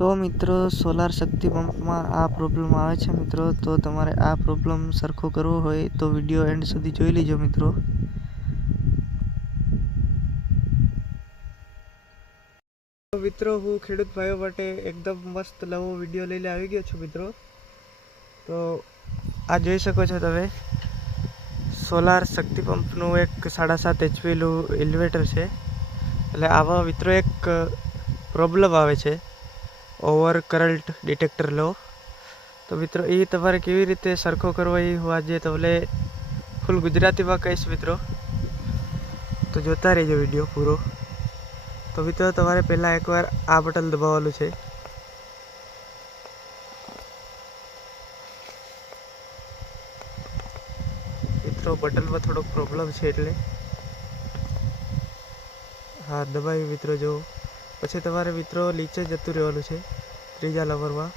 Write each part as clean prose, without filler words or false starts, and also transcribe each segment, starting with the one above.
તો મિત્રો સોલાર શક્તિ પંપમાં આ પ્રોબ્લેમ આવે છે મિત્રો. તો તમારે આ પ્રોબ્લેમ સરખો કરવો હોય તો વિડીયો એન્ડ સુધી જોઈ લેજો મિત્રો. તો મિત્રો હું ખેડૂત ભાઈઓ માટે એકદમ મસ્ત નવો વિડીયો લઈને આવી ગયો છું મિત્રો. તો આ જોઈ શકો છો તમે, સોલાર શક્તિ પંપનું એક 7.5 HPનું ઇન્વર્ટર છે. એટલે આવા મિત્રો એક પ્રોબ્લેમ આવે છે, ઓવર કરંટ ડિટેક્ટર લો. તો મિત્રો એ તમારે કેવી રીતે સરખો કરવો એ હું આજે તમને ફૂલ ગુજરાતીમાં કહીશ મિત્રો. તો જોતા રહેજો વિડીયો પૂરો. તો મિત્રો તમારે પહેલાં એકવાર આ બટન દબાવવાનું છે. મિત્રો બટનમાં થોડોક પ્રોબ્લેમ છે એટલે હા દબાવી મિત્રો. જો પછી તમારે મિત્રો નીચે જતું રહેવાનું છે, ત્રીજા નંબરમાં.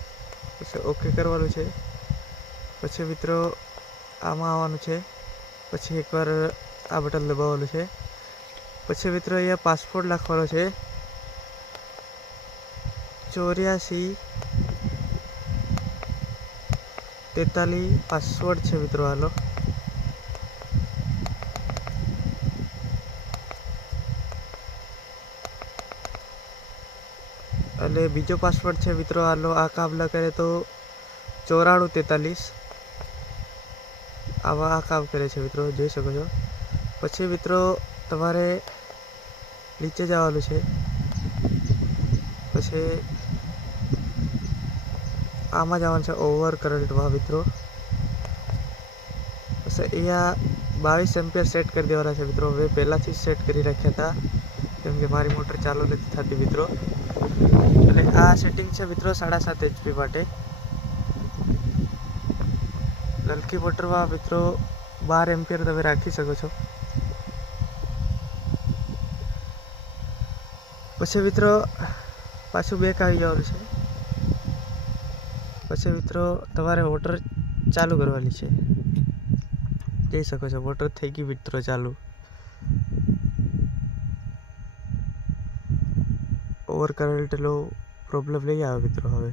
પછી ઓકે કરવાનું છે. પછી મિત્રો આમાં આવવાનું છે. પછી એકવાર આ બટન દબાવવાનું છે. પછી મિત્રો અહીંયા પાસવર્ડ લખવાનો છે, 8443 પાસવર્ડ છે મિત્રો આનો. અને બીજો પાસવર્ડ છે મિત્રો આનો, આ કામ ન કરે તો 9443 આવા આ કામ કરે છે મિત્રો, જોઈ શકો છો. પછી મિત્રો તમારે નીચે જવાનું છે. પછી આમાં જવાનું છે ઓવર કરંટમાં મિત્રો. પછી અહીંયા 22 એમ્પિયર સેટ કરી દેવાના છે મિત્રો. હવે પહેલાંથી જ સેટ કરી રાખ્યા હતા કેમ કે મારી મોટર ચાલુ નથી થતી મિત્રો. અને આ સેટિંગ છે મિત્રો 7.5 HP માટે. નલકી મોટરમાં મિત્રો 12 એમ્પિયર તમે રાખી શકો છો. પછી મિત્રો પાછું બેક આવી જવાનું છે. પછી મિત્રો તમારે મોટર ચાલુ કરવાની છે. જોઈ શકો છો મોટર થઈ ગઈ મિત્રો ચાલુ. ઓવર કરંટનો પ્રોબ્લેમ નહીં આવે મિત્રો. હવે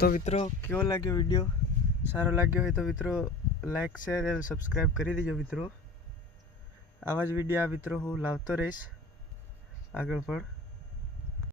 તો મિત્રો કેવો લાગ્યો વિડીયો? સારો લાગ્યો હોય તો મિત્રો લાઈક, શેર અને સબસ્ક્રાઈબ કરી દેજો મિત્રો. આવા જ વિડીયો આ મિત્રો હું લાવતો રહીશ આગળ પણ.